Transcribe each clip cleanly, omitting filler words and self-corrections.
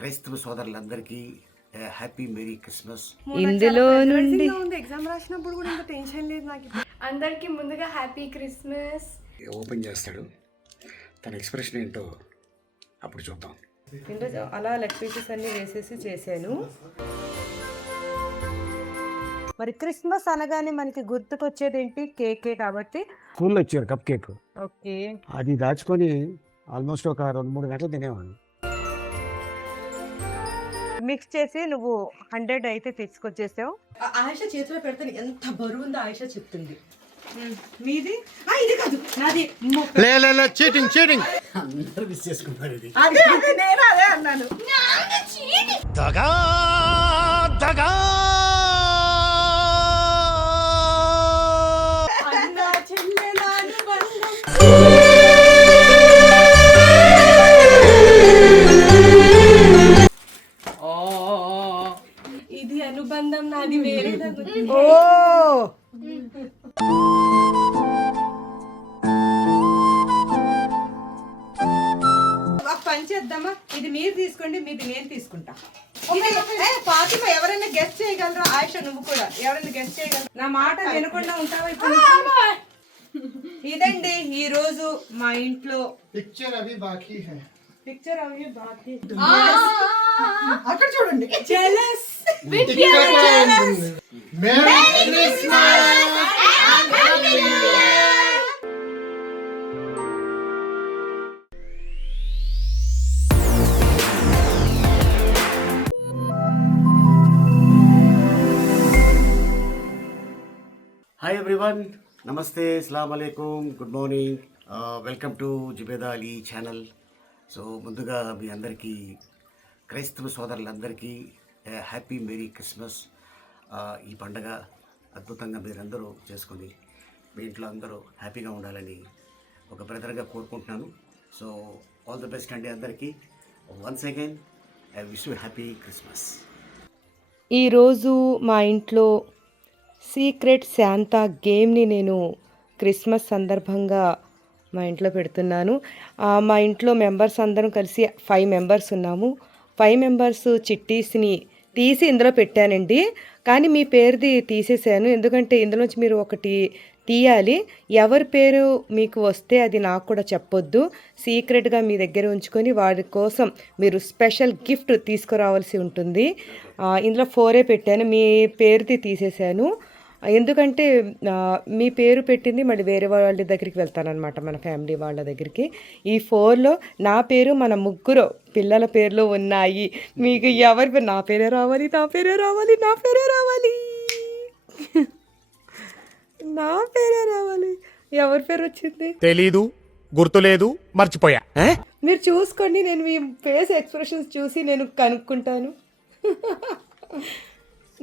క్రైస్తవ సోదరులందరికీ happy merry Christmas. ఇందులో నుండి ఎగ్జామ్ రాసినప్పుడు కూడా ఇంత టెన్షన్ లేదు నాకు. అందరికి ముందుగా హ్యాపీ క్రిస్మస్. ఓపెన్ చేస్తాడు, తన ఎక్స్ప్రెషన్ ఏంటో అప్పుడు చూద్దాం. ఇందులో అలా లెగ్ పీసెస్ అన్ని వేసేసి చేశాను. మరి క్రిస్మస్ అనగానే మనకి గుర్తుకొచ్చేది ఏంటి? కేకే కాబట్టి స్కూల్లో ఇచ్చారు కప్ కేక్, ఓకే అది దాచుకొని ఆల్మోస్ట్ ఒక 2-3 గంటలు తినేవాడిని. మిక్స్ చేసి నువ్వు 100 అయితే తీసుకొచ్చేసావు. ఆయిష చేతిలో పెడితే ఎంత బరువు ఉందో ఆయిష చెప్తుంది. మీది ఇది కాదు నాది. చీటింగ్ చీటింగ్ అందరూ మిస్ చేసుకున్నారు. ఇది నేను అదే అన్నాను. దగా దగా అన్నా చెల్లెలాను బంధం. ఇది అనుబంధం, నాది వేరే. ఓ పని చేద్దామా? ఇది మీరు తీసుకోండి, మీది నేను తీసుకుంటా. ఫాతిమా ఎవరైనా గెస్ట్ చేయగలరా? ఆయిష నువ్వు కూడా ఎవరైనా గెస్ట్ చేయగలరా? నా మాట వినకుండా ఉంటావా ఇప్పుడు? ఇదండి ఈ రోజు మా ఇంట్లో పిక్చర్ అవి బాకీ హై. పిక్చర్ అవి బాకీ. అక్కడ చూడండి. జెలస్. హాయ్ ఎవ్రీవన్, నమస్తే, అస్సలాము అలైకుం, good morning, welcome to Zubeda Ali channel. So ముందుగా మీ అందరికీ, క్రైస్తవ సోదరులందరికీ హ్యాపీ మెరీ క్రిస్మస్. ఈ పండగ అద్భుతంగా మీరందరూ చేసుకొని మీ ఇంట్లో అందరూ హ్యాపీగా ఉండాలని ఒక బ్రదర్గా కోరుకుంటున్నాను. సో ఆల్ ది బెస్ట్ అండి అందరికీ. Once again I wish you happy Christmas. ఈరోజు మా ఇంట్లో సీక్రెట్ శాంతా గేమ్ని నేను క్రిస్మస్ సందర్భంగా మా ఇంట్లో పెడుతున్నాను. మా ఇంట్లో మెంబర్స్ అందరం కలిసి 5 మెంబర్స్ ఉన్నాము. 5 మెంబర్స్ చిట్టీస్ని తీసి ఇందులో పెట్టానండి. కానీ మీ పేరుది తీసేసాను, ఎందుకంటే ఇందులోంచి మీరు ఒకటి తీయాలి. ఎవరి పేరు మీకు వస్తే అది నాకు కూడా చెప్పొద్దు, సీక్రెట్గా మీ దగ్గర ఉంచుకొని వాడి కోసం మీరు స్పెషల్ గిఫ్ట్ తీసుకురావాల్సి ఉంటుంది. ఇందులో 4 పెట్టాను, మీ పేరుది తీసేసాను. ఎందుకంటే మీ పేరు పెట్టింది మళ్ళీ వేరే వాళ్ళ దగ్గరికి వెళ్తానన్నమాట, మన ఫ్యామిలీ వాళ్ళ దగ్గరికి. ఈ 4లో నా పేరు మన 3 పిల్లల పేర్లు ఉన్నాయి. మీకు ఎవరి పేరు? నా పేరే రావాలి, నా పేరే రావాలి, నా పేరే రావాలి, నా పేరే రావాలి. ఎవరి పేరు వచ్చింది తెలీదు, గుర్తులేదు, మర్చిపోయా. మీరు చూసుకోండి, నేను మీ ఫేస్ ఎక్స్ప్రెషన్స్ చూసి నేను కనుక్కుంటాను.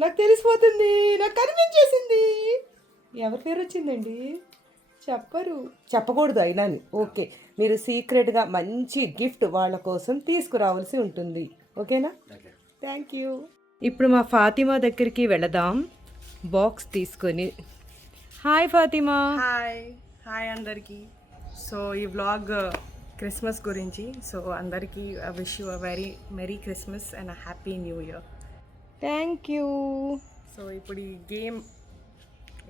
నాకు తెలిసిపోతుంది, నాకు కనిపించేసింది. ఎవరి పేరు వచ్చిందండి? చెప్పకూడదు అయినా. ఓకే, మీరు సీక్రెట్గా మంచి గిఫ్ట్ వాళ్ళ కోసం తీసుకురావాల్సి ఉంటుంది. ఓకేనా? Thank you. ఇప్పుడు మా ఫాతిమా దగ్గరికి వెళదాం బాక్స్ తీసుకొని. హాయ్ ఫాతిమా. హాయ్ అందరికీ. సో ఈ వ్లాగ్ క్రిస్మస్ గురించి. సో అందరికీ wish you a very merry Christmas and a happy new year. Thank you. So ఇప్పుడు ఈ గేమ్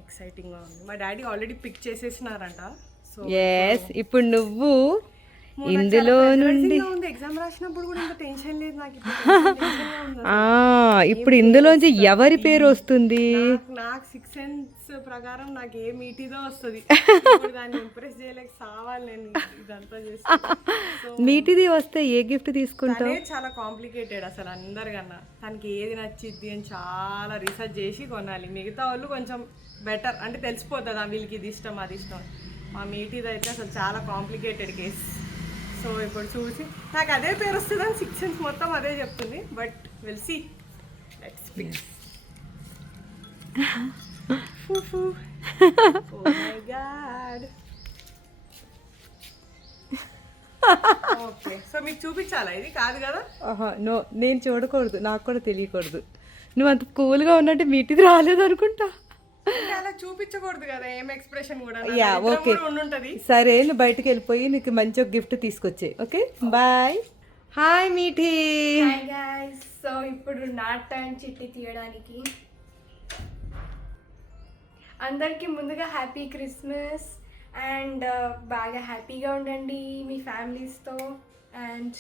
ఎక్సైటింగ్గా ఉంది. మా డాడీ ఆల్రెడీ పిక్ చేసేసినారంట. సో ఎస్, ఇప్పుడు నువ్వు ఇందులో నుండి ఎగ్జామ్ రాసినప్పుడు కూడా ఇంత టెన్షన్ లేదు నాకు. ఇప్పుడు ఇందులోంచి ఎవరి పేరు వస్తుంది? నాకు 6 సెన్స్ ప్రకారం నాకు ఏ మీటిదో వస్తుంది. దాన్ని ఇంప్రెస్ చేయలేక సావాలి నేను ఇదంతా చేస్తాను. మీటిది వస్తే ఏ గిఫ్ట్ తీసుకుంటావు? చాలా కాంప్లికేటెడ్ అసలు అందరికన్నా. తనకి ఏది నచ్చిద్ది అని చాలా రీసెర్చ్ చేసి కొనాలి. మిగతా వాళ్ళు కొంచెం బెటర్, అంటే తెలిసిపోతుంది వీళ్ళకి ఇది ఇష్టం అది ఇష్టం. మా మీటిది అయితే అసలు చాలా కాంప్లికేటెడ్ కేస్. సో ఇప్పుడు చూసి నాకు అదే పేరు వస్తుంది అని 6 సెన్స్ మొత్తం అదే చెప్తుంది. But will see, let's pick. Oh my God. Okay, so మీకు చూపించాలా? ఇది కాదు కదా. నో, నేను చూడకూడదు, నాకు కూడా తెలియకూడదు. నువ్వు అంత కూల్గా ఉన్నట్టు మీటిది రాలేదు అనుకుంటా. అలా చూపించకూడదు కదా ఏం ఎక్స్ప్రెషన్ కూడా. యా ఓకే, సరే నువ్వు బయటకు వెళ్ళిపోయి నీకు మంచి ఒక గిఫ్ట్ తీసుకొచ్చే. Okay bye. హాయ్ మీఠీ. ఇప్పుడు నా టైం చిట్టి తీయడానికి. అందరికీ ముందుగా హ్యాపీ క్రిస్మస్ అండ్ బాగా హ్యాపీగా ఉండండి మీ ఫ్యామిలీస్తో. అండ్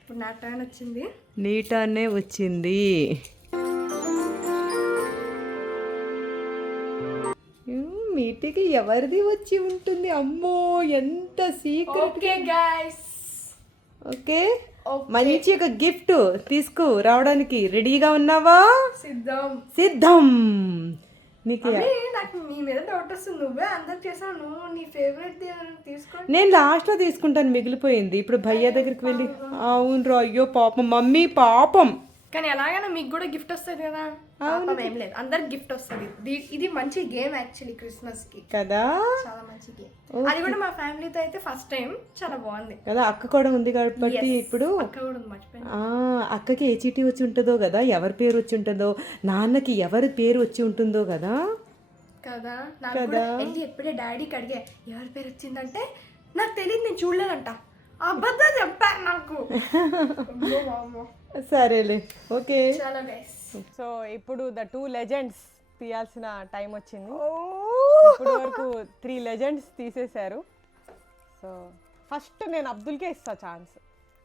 ఇప్పుడు నా టైం వచ్చింది. నీ టర్నే వచ్చింది. మీటికి ఎవరిది వచ్చి ఉంటుంది? అమ్మో ఎంత సీక్రెట్. ఓకే గైస్, ఓకే, మంచి ఒక గిఫ్ట్ తీసుకు రావడానికి రెడీగా ఉన్నావా? సిద్ధం. సిద్ధం. నీకు నాకు నీ మీద డౌట్ వస్తుంది. నువ్వే అందరు చేసావు, నువ్వు నీ ఫేవరెట్ తీసుకో. నేను లాస్ట్లో తీసుకుంటాను, మిగిలిపోయింది. ఇప్పుడు భయ్యా దగ్గరికి వెళ్ళి అవును రా, అయ్యో పాపం మమ్మీ పాపం. కానీ ఎలాగైనా మీకు కూడా గిఫ్ట్ వస్తుంది కదా. పాపం ఏం లేదు, అందరికి గిఫ్ట్ వస్తుంది. ఇది మంచి గేమ్ యాక్చువల్లీ క్రిస్మస్ కి కదా, చాలా మంచి గేమ్. అది కూడా మా ఫ్యామిలీతో అయితే ఫస్ట్ టైం, చాలా బాగుంది కదా. అక్క కూడా ఉంది కాబట్టి ఇప్పుడు అక్క కూడా ఉంది, మర్చిపోయాను. అక్కకి ఏ చీటీ వచ్చి ఉంటుందో కదా, ఎవరి పేరు వచ్చి ఉంటుందో, నాన్నకి ఎవరి పేరు వచ్చి ఉంటుందో కదా. కదా నాకు కూడా వెళ్ళి ఎప్పుడే డాడీకి అడిగే ఎవరి పేరు వచ్చిందంటే నాకు తెలియదు, నేను చూడలేదంట. అబద్ధం చెప్పాను నాకు. సరేలే, ఓకే. చాలా గైస్, సో ఇప్పుడు ద 2 లెజెండ్స్ తీయాల్సిన టైం వచ్చింది. ఇప్పుడు వరకు 3 లెజెండ్స్ తీసేశారు. సో ఫస్ట్ నేను అబ్దుల్కే ఇస్తా ఛాన్స్.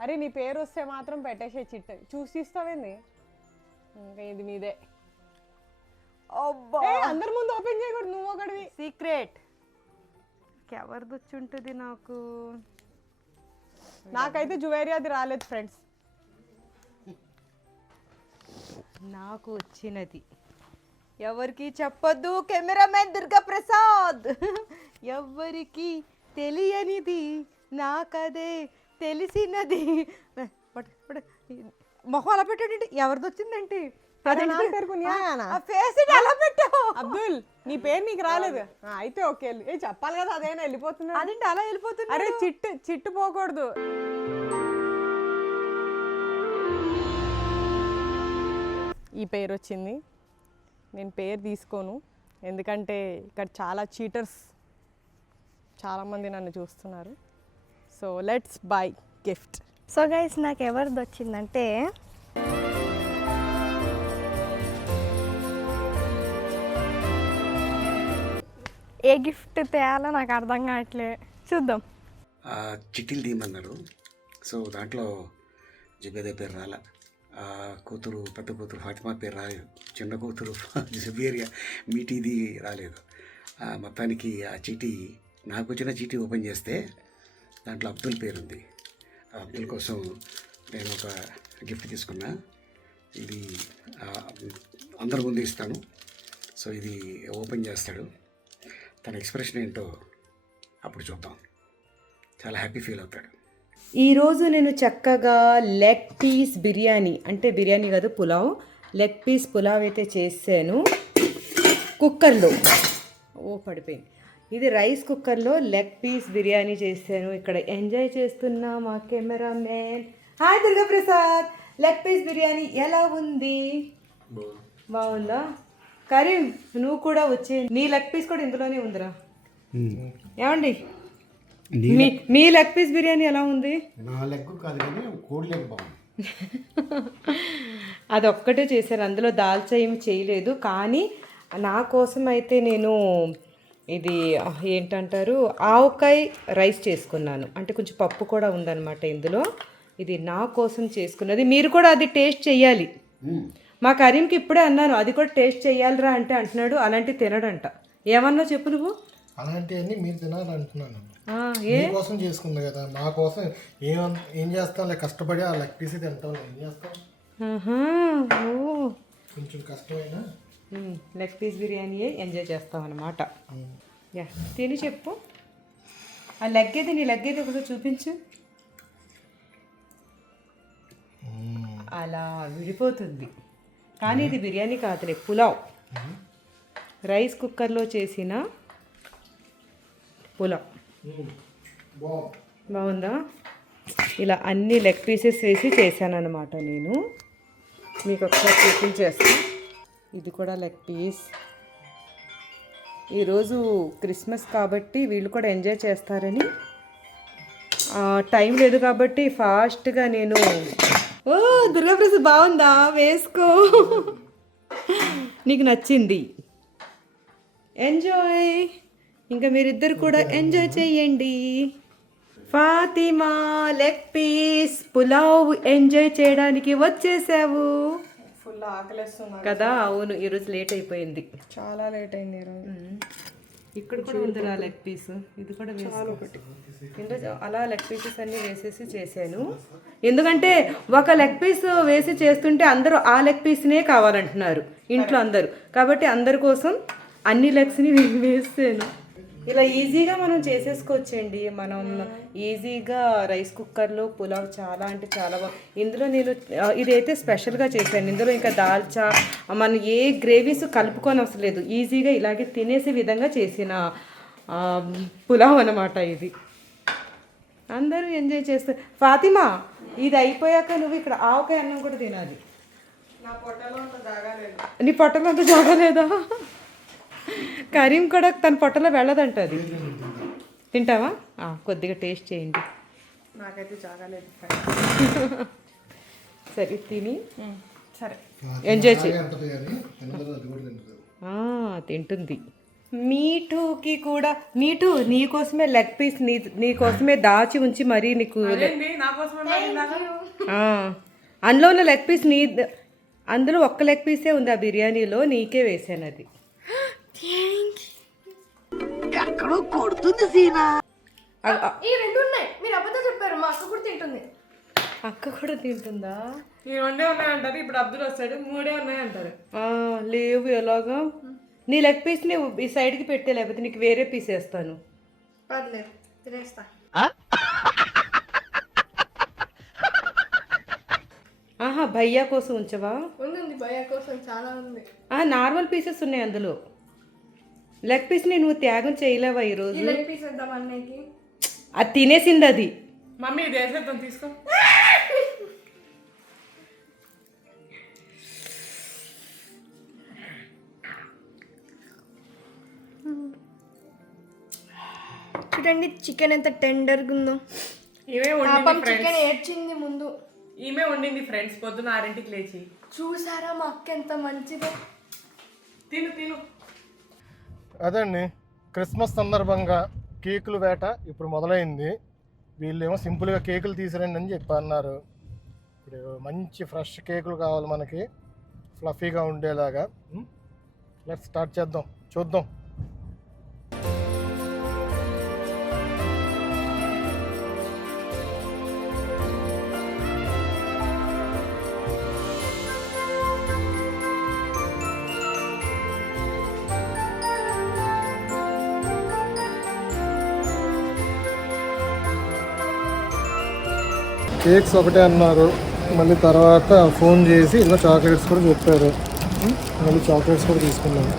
అరే నీ పేరు వస్తే మాత్రం పెట్టేసే చిట్టు చూసి ఇస్తావేంది, ఇంకా ఇది మీదే. అందరి ముందు ఓపెన్ చేయకూడదు, నువ్వు ఒకటివి సీక్రెట్. ఎవరిది వచ్చి ఉంటుంది నాకు? నాకైతే జువేరియాది రాలేదు ఫ్రెండ్స్. నాకు వచ్చినది ఎవరికి చెప్పొద్దు, కెమెరామెన్ దుర్గా ప్రసాద్. ఎవరికి తెలియనిది నాకదే తెలిసినది. మొహం అలా పెట్టాడంటే ఎవరిది వచ్చిందంటే అబ్దుల్ నీ పేరు నీకు రాలేదు, అయితే ఓకే చెప్పాలి కదా, అదేనా వెళ్ళిపోతున్నా. అదేంటి అలా వెళ్ళిపోతున్నా? అరే చిట్టు పోకూడదు. ఈ పేరు వచ్చింది, నేను పేరు తీసుకోను ఎందుకంటే ఇక్కడ చాలా చీటర్స్ చాలామంది నన్ను చూస్తున్నారు. So let's by gift. So guys నాకు ఎవరిది వచ్చిందంటే ఏ గిఫ్ట్ తేయాలో నాకు అర్థం కావట్లే, చూద్దాం. చిట్టీలు తీయమన్నారు. సో దాంట్లో జుబేదా పేరు రాలా, కూతురు పెద్ద కూతురు ఫాతిమా పేరు రాలేదు, చిన్న కూతురు జుబేరియా మీటీది రాలేదు. మొత్తానికి ఆ చీటీ, నాకు వచ్చిన చీటీ ఓపెన్ చేస్తే దాంట్లో అబ్దుల్ పేరు ఉంది. అబ్దుల్ కోసం నేను ఒక గిఫ్ట్ తీసుకున్నా. ఇది అందరి ముందు ఇస్తాను. సో ఇది ఓపెన్ చేస్తాడు, తన ఎక్స్ప్రెషన్ ఏంటో అప్పుడు చూద్దాం. చాలా హ్యాపీ ఫీల్ అవుతాడు. ఈరోజు నేను చక్కగా లెగ్ పీస్ బిర్యానీ, అంటే బిర్యానీ కాదు పులావ్, లెగ్ పీస్ పులావ్ అయితే చేశాను కుక్కర్లో. పడిపోయింది. ఇది రైస్ కుక్కర్లో లెగ్ పీస్ బిర్యానీ చేశాను. ఇక్కడ ఎంజాయ్ చేస్తున్నా మా cameraman. Hi Durga Prasad, leg piece biryani ఎలా ఉంది? బాగుందా? కరీం నువ్వు కూడా వచ్చే, నీ లెగ్ పీస్ కూడా ఇందులోనే ఉందిరా. ఏమండి మీ లెగ్ పీస్ బిర్యానీ ఎలా ఉంది? నా లెగ్ కాదు కానీ కోడి లెగ్ బాగుంది. అది ఒక్కటే చేశాను, అందులో దాల్చా ఏమి చేయలేదు. కానీ నా కోసం అయితే నేను ఇది ఏంటంటారు ఆవకాయ రైస్ చేసుకున్నాను. అంటే కొంచెం పప్పు కూడా ఉందన్నమాట ఇందులో. ఇది నా కోసం చేసుకున్నది, మీరు కూడా అది టేస్ట్ చెయ్యాలి. మా కరీంకి ఇప్పుడే అన్నాను అది కూడా టేస్ట్ చెయ్యాలిరా అంటే అంటున్నాడు అలాంటి తినడంట. ఏమన్నా చెప్పు నువ్వు? అలాంటివన్నీ మీరు తినాలంటున్నాను. ఏ కోసం చేసుకుంది కదా, మా కోసం ఏం చేస్తాం, కష్టపడి ఆ లెగ్ పీస్ తింటాం. ఏం చేస్తాం, కొంచెం కష్టమైనా లెగ్ పీస్ బిర్యానీ ఎంజాయ్ చేస్తాం అన్నమాట. యా తిని చెప్పు. ఆ లెగ్ అయితే, నీ లెగ్ అయితే ఒకసారి చూపించు. అలా విడిపోతుంది కానీ ఇది బిర్యానీ కాదులే, పులావ్. రైస్ కుక్కర్లో చేసిన పులావ్ బాగుందా? ఇలా అన్ని లెగ్ పీసెస్ వేసి చేశాను అనమాట నేను. మీకు ఒకసారి చూపించేస్తాను. ఇది కూడా లెగ్ పీస్. ఈరోజు క్రిస్మస్ కాబట్టి వీళ్ళు కూడా ఎంజాయ్ చేస్తారని, టైం లేదు కాబట్టి ఫాస్ట్గా నేను ఓ దుర్గాప్రసాద్ బాగుందా, వేసుకో. నీకు నచ్చింది, ఎంజాయ్. ఇంకా మీరిద్దరు కూడా ఎంజాయ్ చేయండి. Fatima leg piece pulao enjoy చేయడానికి వచ్చేసావు ఫుల్ ఆకలేస్తున్నా కదా. అవును, ఈరోజు లేట్ అయిపోయింది, చాలా లేట్ అయింది ఈరోజు. ఇక్కడ కూడా ఉందిరా లెగ్ పీస్, ఇది కూడా వేసుకో. ఈరోజు అలా లెగ్ పీసెస్ అన్నీ వేసేసి చేశాను. ఎందుకంటే ఒక లెగ్ పీస్ వేసి చేస్తుంటే అందరూ ఆ లెగ్ పీస్నే కావాలంటున్నారు ఇంట్లో అందరూ, కాబట్టి అందరి కోసం అన్ని లెగ్స్ని వేసాను. ఇలా ఈజీగా మనం చేసేసుకోవచ్చండి. మనం ఈజీగా రైస్ కుక్కర్లో పులావ్ చాలా అంటే చాలా ఇందులో నేను ఇదైతే స్పెషల్గా చేశాను. ఇందులో ఇంకా దాల్చా మనం ఏ గ్రేవీస్ కలుపుకొని అవసరం లేదు, ఈజీగా ఇలాగే తినేసే విధంగా చేసిన పులావ్ అన్నమాట ఇది. అందరూ ఎంజాయ్ చేస్తారు. ఫాతిమా, ఇది అయిపోయాక నువ్వు ఇక్కడ ఆవకాయ అన్నం కూడా తినాలి. నా పొట్టలో అంత జాగాలేదు. నీ పొట్టలో అంత జాగలేదా? కరీం కూడా తన పొట్టలో వెళ్ళదంట అది. తింటావా? కొద్దిగా టేస్ట్ చేయండి. నాకైతే జాగాలేదు. సరే తిని సరే ఎంజాయ్ చేయి. అంటది కానీ తినదు, అది కూడా తింటుంది. తింటుంది. మీఠుకి కూడా, మీఠు నీకోసమే లెగ్ పీస్ నీకోసమే దాచి ఉంచి మరీ నీకు నా కోసం అందులో ఉన్న లెగ్ పీస్ అందులో ఒక్క లెగ్ పీసే ఉంది ఆ బిర్యానీలో, నీకే వేసాను అది. ఈ రెండు ఉన్నాయి, మీరు అబద్ధం చెప్పారు, మా అక్క కూడా తింటుంది. అక్క కూడా తింటుందా? ఈ రెండే ఉన్నాయంటారు. ఇప్పుడు అబ్దుల్ వస్తాడు, 3 ఉన్నాయంటారు. లేవు, ఎలాగా? నీ లెగ్ పీస్ని ఈ సైడ్కి పెట్టే, లేకపోతే నీకు వేరే పీస్ వేస్తాను. పర్లేదు, తినేస్తా. భయ్యా కోసం ఉంచవా? ఉంది భయ్యా కోసం చాలా ఉంది. నార్మల్ పీసెస్ ఉన్నాయి అందులో. లెగ్ పీస్ని నువ్వు త్యాగం చేయలేవా ఈరోజు? లెగ్ పీస్ వేద్దాం అన్నకి. అది తినేసింది అది. మమ్మీ ఇది వేసేద్దాం, తీసుకో. చూడండి చికెన్ ఎంత టెండర్గా ఉందో. ఈమె పాపం వండింది చికెన్ ఫ్రెండ్స్. ఏడ్చింది ముందు. ఈమె వండింది ఫ్రెండ్స్, పొద్దున 6ంటికి లేచి. చూసారా మా అక్క ఎంత మంచిదో. తిను తిను. అదండి, క్రిస్మస్ సందర్భంగా కేకుల వేట ఇప్పుడు మొదలైంది. వీళ్ళేమో సింపుల్గా కేకులు తీసిరండి అని చెప్పి అన్నారు. ఇప్పుడు మంచి ఫ్రెష్ కేకులు కావాలి మనకి, ఫ్లఫీగా ఉండేలాగా. లెట్స్ స్టార్ట్ చేద్దాం, చూద్దాం. కేక్స్ ఒకటే అన్నారు, మళ్ళీ తర్వాత ఫోన్ చేసి ఇలా చాక్లెట్స్ కూడా చెప్పారు. మళ్ళీ చాక్లెట్స్ కూడా తీసుకున్నాను.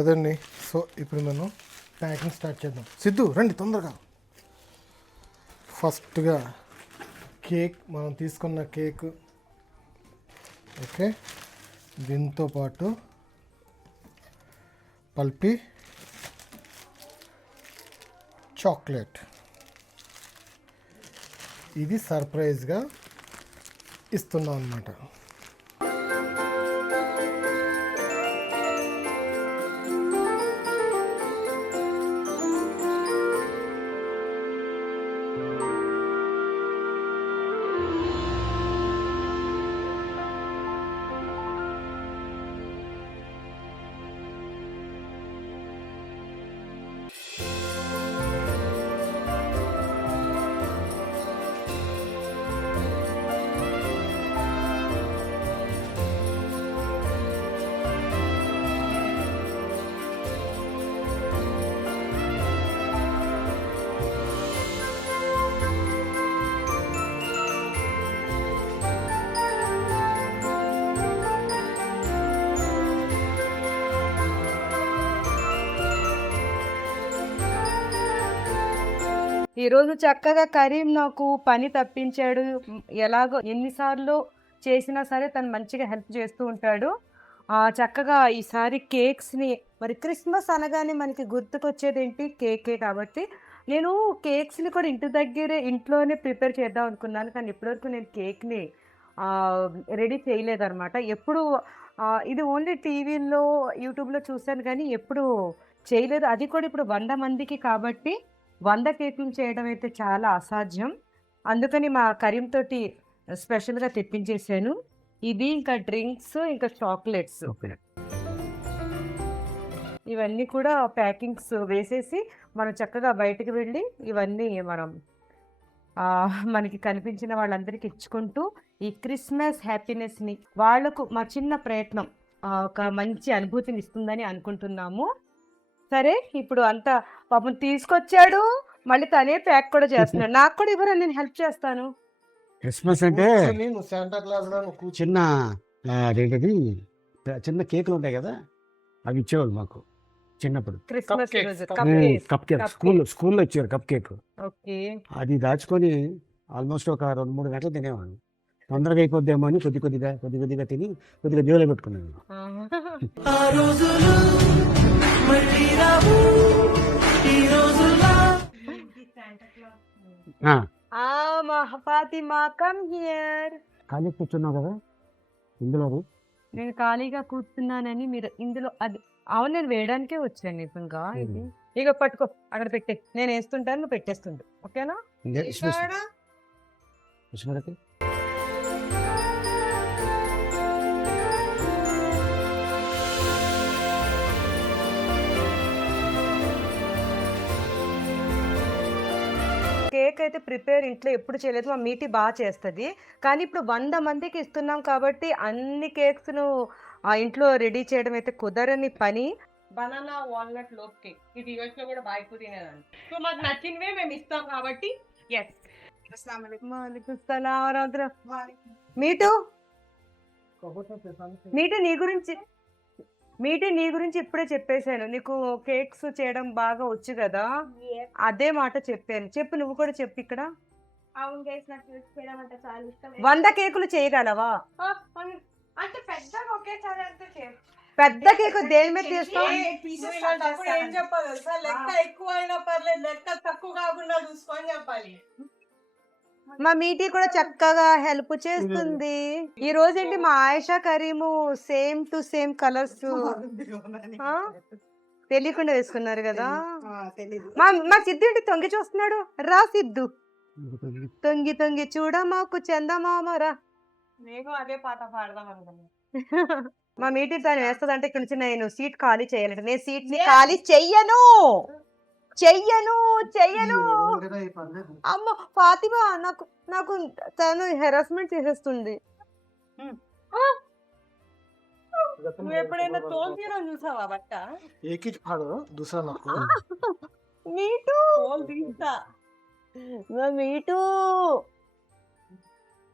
అదండి, సో ఇప్పుడు మనం ప్యాకింగ్ స్టార్ట్ చేద్దాం. సిద్ధు రండి తొందరగా. ఫస్ట్గా కేక్, మనం తీసుకున్న కేక్, ఓకే, దీంతో పాటు పల్పి చాక్లెట్. ఇది సర్ప్రైజ్గా ఇస్తున్నాం అన్నమాట. ఈరోజు చక్కగా కరీం నాకు పని తప్పించాడు. ఎలాగో ఎన్నిసార్లు చేసినా సరే తను మంచిగా హెల్ప్ చేస్తూ ఉంటాడు. చక్కగా ఈసారి కేక్స్ని మరి క్రిస్మస్ అనగానే మనకి గుర్తుకొచ్చేదేంటి కేకే కాబట్టి నేను కేక్స్ని కూడా ఇంట్లోనే ప్రిపేర్ చేద్దాం అనుకున్నాను. కానీ ఇప్పటివరకు నేను కేక్ని రెడీ చేయలేదన్నమాట. ఎప్పుడు ఇది ఓన్లీ టీవీలో యూట్యూబ్లో చూశాను కానీ ఎప్పుడు చేయలేదు. అది కూడా ఇప్పుడు 100 మందికి కాబట్టి 100 కేకులు చేయడం అయితే చాలా అసాధ్యం. అందుకని మా కరీం తోటి స్పెషల్గా తెప్పించేసాను. ఇది ఇంకా డ్రింక్స్ ఇంకా చాక్లెట్స్ ఇవన్నీ కూడా ప్యాకింగ్స్ వేసేసి మనం చక్కగా బయటకు వెళ్ళి ఇవన్నీ మనం మనకి కనిపించిన వాళ్ళందరికీ ఇచ్చుకుంటూ ఈ క్రిస్మస్ హ్యాపీనెస్ని వాళ్లకు మా చిన్న ప్రయత్నం ఒక మంచి అనుభూతిని ఇస్తుందని అనుకుంటున్నాము. సరే ఇప్పుడు అంతా పాపం తీసుకొచ్చాడు, మళ్ళీ తనే ప్యాక్ కూడా చేస్తున్నాడు. నాకు కూడా ఇవ్వరా, నేను హెల్ప్ చేస్తాను. క్రిస్మస్ అంటే శాంటా క్లాస్ లో కూర్చో. చిన్న అదేంటది చిన్న కేకులు ఉంటాయి కదా, అవి ఇచ్చేవాళ్ళు మాకు చిన్నప్పుడు. క్రిస్మస్ cakes, రోజు cup cup cakes. Cup cake స్కూల్లో ఇచ్చారు కప్ కేక్. ఓకే, అది దాచుకొని ఆల్మోస్ట్ ఒక 2-3 గంటలు తినేవాడిని. తొందరగా అయిపోద్దేమో అని కొద్దిగా తిని కొద్దిగా జోలో పెట్టుకున్నాను. Fatima come here. ఖాళీ కూర్చున్నావు కదా ఇందులో. నేను ఖాళీగా కూర్చున్నానని మీరు ఇందులో అది అవును నేను వేయడానికే వచ్చాను. ఇంకా ఇది ఇక పట్టుకో అక్కడ పెట్టే, నేను వేస్తుంటాను నువ్వు పెట్టేస్తుండు. ఓకేనా? కేక్ అయితే ప్రిపేర్ ఇంట్లో ఎప్పుడు చేయలేదు. మా మీటి బాగా చేస్తుంది. కానీ ఇప్పుడు 100 మందికి ఇస్తున్నాం కాబట్టి అన్ని కేక్స్ను ఇంట్లో రెడీ చేయడం అయితే కుదరని పని. బనానా వాల్నట్ లోఫ్ కేక్ ఇది యూఎస్లో కూడా బాగా ఎక్కువ తినేదాన్ని. సో మాకు నచ్చినవే మేము ఇస్తాం కాబట్టి ఎస్. మీటు నీ గురించి ఇప్పుడే చెప్పేశాను. నీకు కేక్స్ చేయడం బాగా వచ్చు కదా, అదే మాట చెప్పాను. చెప్పు, నువ్వు కూడా చెప్పు ఇక్కడ. అవును గైస్, నాకు కేక్ చేయడం అంటే చాలా ఇష్టం. 100 కేకులు చేయగలవా? అంటే పెద్దగా ఒకేసారి అంతా చేయను. పెద్ద కేకు దేని మీద చేస్తావు? ఏం చెప్పాలి తెలుసా? లెక్క ఎక్కువ అయినా పర్లేదు, లెక్క తక్కువ కాకుండా చూసుకొని చెప్పాలి. మా మీటి కూడా చక్కగా హెల్ప్ చేస్తుంది. ఈ రోజు ఏంటి మా Ayesha Karim same to same colours తెలియకుండా వేసుకున్నారు కదా. మా సిద్ధు ఏంటి తొంగి చూస్తున్నాడు? రా సిద్ధు, తొంగి తొంగి చూడ మాకు చందమామ రా. నేను అదే పాట పాడదాం అనుకున్నాను. మా మీటింగ్ తను వేస్తుందంటే ఇక్కడ నుంచి నేను సీట్ ఖాళీ చేయాలంటే నేను సీట్ ని ఖాళీ చెయ్యను. అమ్మ ఫాతిమా, నాకు తను హెరాస్మెంట్ చేసేస్తుంది. నువ్వు ఎప్పుడైనా తోలు తీయడం చూసావా బట్ట? ఏకిచ్ పాడు दूसरा నాకు మీటు తోలు తీస్తా, మీటు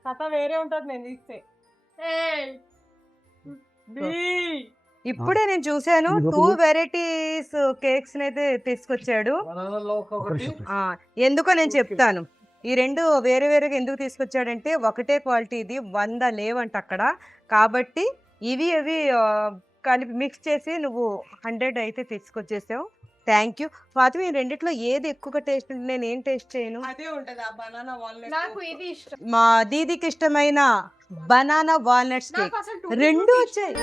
కథ వేరే ఉంటది నేను తీస్తే. ఇప్పుడే నేను చూసాను 2 వెరైటీస్ కేక్స్ అయితే తీసుకొచ్చాడు. బనానా లోఫ్ ఒకటి. ఎందుకో నేను చెప్తాను. ఈ 2 వేరే వేరేగా ఎందుకు తీసుకొచ్చాడంటే ఒకటే క్వాలిటీ, ఇది 100 లేవంట అక్కడ. కాబట్టి ఇవి కలిపి మిక్స్ చేసి నువ్వు 100 అయితే తీసుకొచ్చేసావు. Thank you Fatima. ఈ రెండిట్లో ఏది ఎక్కువగా టేస్ట్ ఉంటుంది? నేను ఏం టేస్ట్ చేయను, అదే ఉంటది ఆ బనానా వాల్నట్. నాకు ఇది ఇష్టం. మా దీదికి ఇష్టమైన బనానా వాల్నట్స్ కేక్ నాకు అసలు 2 వచ్చాయి.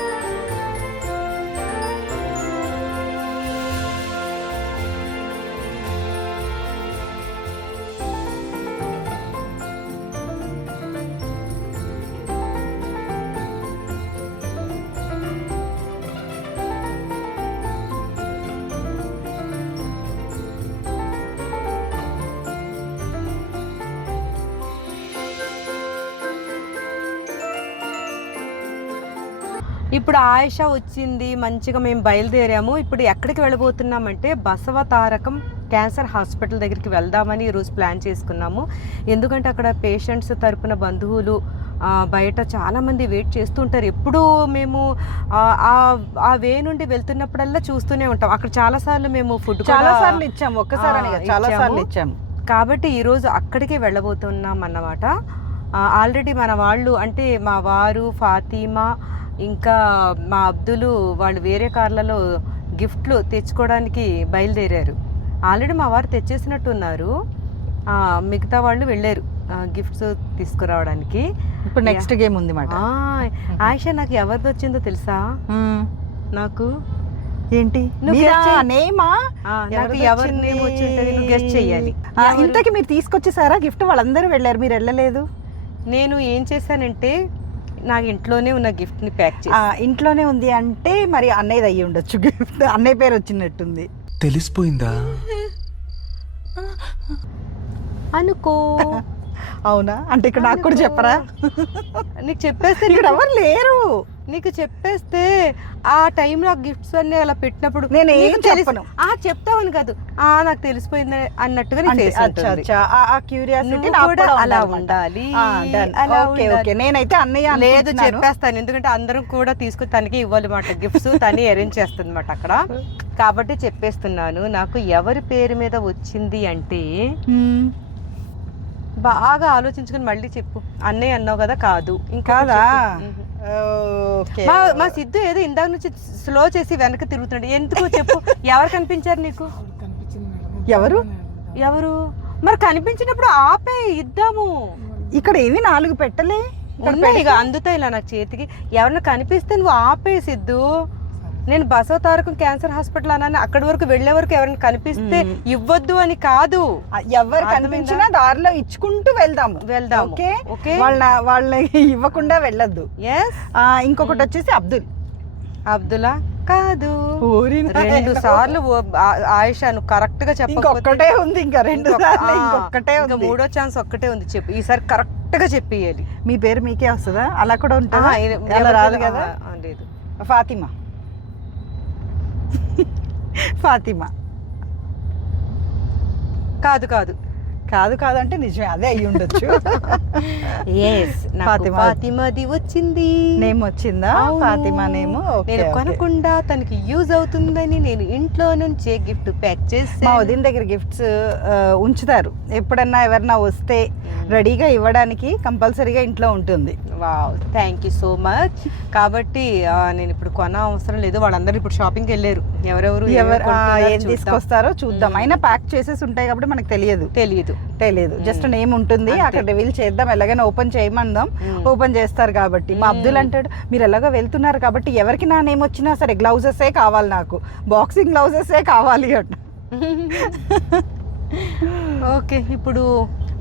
ఇప్పుడు ఆయిషా వచ్చింది, మంచిగా మేము బయలుదేరాము. ఇప్పుడు ఎక్కడికి వెళ్ళబోతున్నామంటే బసవతారకం క్యాన్సర్ హాస్పిటల్ దగ్గరికి వెళ్దామని ఈరోజు ప్లాన్ చేసుకున్నాము. ఎందుకంటే అక్కడ పేషెంట్స్ తరపున బంధువులు బయట చాలామంది వెయిట్ చేస్తుంటారు. ఎప్పుడూ మేము ఆ వే నుండి వెళ్తున్నప్పుడల్లా చూస్తూనే ఉంటాం. అక్కడ చాలాసార్లు మేము ఫుడ్ చాలాసార్లు ఇచ్చాము, ఒక్కసారి చాలాసార్లు ఇచ్చాము. కాబట్టి ఈరోజు అక్కడికే వెళ్ళబోతున్నాం అన్నమాట. ఆల్రెడీ మన వాళ్ళు అంటే మా వారు, ఫాతిమా, ఇంకా మా అబ్దులు వాళ్ళు వేరే కార్లలో గిఫ్ట్లు తెచ్చుకోవడానికి బయలుదేరారు. ఆల్రెడీ మా వారు తెచ్చేసినట్టున్నారు, మిగతా వాళ్ళు వెళ్ళారు గిఫ్ట్స్ తీసుకురావడానికి. ఇప్పుడు నెక్స్ట్ గేమ్ ఉంది మాట. ఆయిషా, నాకు ఎవరిది వచ్చిందో తెలుసా? నాకు ఏంటి నేమా? నాకు ఎవరి నేమ్ వచ్చి ఉంటుంది, నువ్వు గెస్ట్ చెయ్యాలి. ఇంతకి మీరు తీసుకొచ్చేసారా గిఫ్ట్? వాళ్ళందరూ వెళ్ళారు, మీరు వెళ్ళలేదు. నేను ఏం చేశానంటే నాకు ఇంట్లోనే ఉన్న గిఫ్ట్ని ప్యాక్ చేసి. ఇంట్లోనే ఉంది అంటే మరి అన్నయ్యది అయ్యి ఉండొచ్చు గిఫ్ట్. అన్నయ్య పేరు వచ్చినట్టుంది. తెలిసిపోయిందా? అనుకో. అవునా? అంటే ఇక్కడ నాకు కూడా చెప్పరా? నీకు చెప్పేస్తే ఇక్కడ ఎవరు లేరు. నీకు చెప్పేస్తే ఆ టైంలో గిఫ్ట్స్ అన్ని అలా పెట్టినప్పుడు నేను ఏం చెప్పను. చెప్తావని కాదు, నాకు తెలిసిపోయింది అన్నట్టుగా క్యూరియాసిటీ అలా ఉండాలి. నేనైతే అన్నయ్య లేదు చెప్పేస్తాను, ఎందుకంటే అందరం కూడా తీసుకుని తనకి ఇవ్వాలి మాట గిఫ్ట్స్. తను అరేంజ్ చేస్తుంది మాట అక్కడ. కాబట్టి చెప్పేస్తున్నాను, నాకు ఎవరి పేరు మీద వచ్చింది అంటే బాగా ఆలోచించుకుని మళ్ళీ చెప్పు. అన్నయ్య అన్నావు కదా, కాదు ఇంకా. మా సిద్ధు ఏదో ఇందాక నుంచి స్లో చేసి వెనక తిరుగుతున్నాడు, ఎందుకు చెప్పు. ఎవరు కనిపించారు నీకు? ఎవరు మరి కనిపించినప్పుడు ఆపే ఇద్దాము. ఇక్కడ ఏమి 4 పెట్టలే ఇక అందుతా ఇలా నా చేతికి. ఎవరైనా కనిపిస్తే నువ్వు ఆపే సిద్ధు. నేను బసవ తారకం క్యాన్సర్ హాస్పిటల్ అన్నాను, అక్కడి వరకు వెళ్లే వరకు ఎవరైనా కనిపిస్తే ఇవ్వద్దు అని కాదు. ఎవరు కనిపించినా దారిలో ఇచ్చుకుంటూ వెళ్దాం. ఓకే, వాళ్ళకి ఇవ్వకుండా వెళ్ళొద్దు. ఇంకొకటి వచ్చేసి అబ్దుల్లా కాదు, 2 సార్లు ఆయిషా నువ్వు కరెక్ట్ గా చెప్పొక్కటే ఉంది. ఇంకా 2 సార్లు ఇంకొకటే ఉంది. మూడో ఛాన్స్ ఒక్కటే ఉంది, చెప్పు. ఈసారి కరెక్ట్ గా చెప్పేయాలి. మీ పేరు మీకే వస్తుందా? అలా కూడా ఉంటుందా? అలా రాదు కదా. లేదు. ఫాతిమా కాదు అంటే నిజమే, అదే అయ్యి ఉండొచ్చు. ఫాతిమాది వచ్చింది. నేమ్ వచ్చిందా? ఫాతిమా నేమ్. నేను కొనకుండా తనకి యూజ్ అవుతుందని నేను ఇంట్లో నుంచే గిఫ్ట్ ప్యాక్ చేసి. మా వదిన దగ్గర గిఫ్ట్స్ ఉంచుతారు, ఎప్పుడన్నా ఎవరన్నా వస్తే రెడీగా ఇవ్వడానికి కంపల్సరీగా ఇంట్లో ఉంటుంది. Wow, thank you so much. కాబట్టి నేను ఇప్పుడు కొన అవసరం లేదు, వాళ్ళందరూ ఇప్పుడు షాపింగ్కి వెళ్ళారు. ఎవరెవరు ఏం తీసుకొస్తారో చూద్దాం. అయినా ప్యాక్ చేసేసి ఉంటాయి కాబట్టి మనకు తెలియదు. జస్ట్ నేమ్ ఉంటుంది, అక్కడ రివీల్ చేద్దాం. ఎలాగైనా ఓపెన్ చేయమందాం, ఓపెన్ చేస్తారు కాబట్టి. మా అబ్దుల్ అంటాడు, మీరు ఎలాగో వెళ్తున్నారు కాబట్టి ఎవరికి నా నేమ్ వచ్చినా సరే గ్లౌజెసే కావాలి, నాకు బాక్సింగ్ గ్లౌజెసే కావాలి అంట. ఓకే, ఇప్పుడు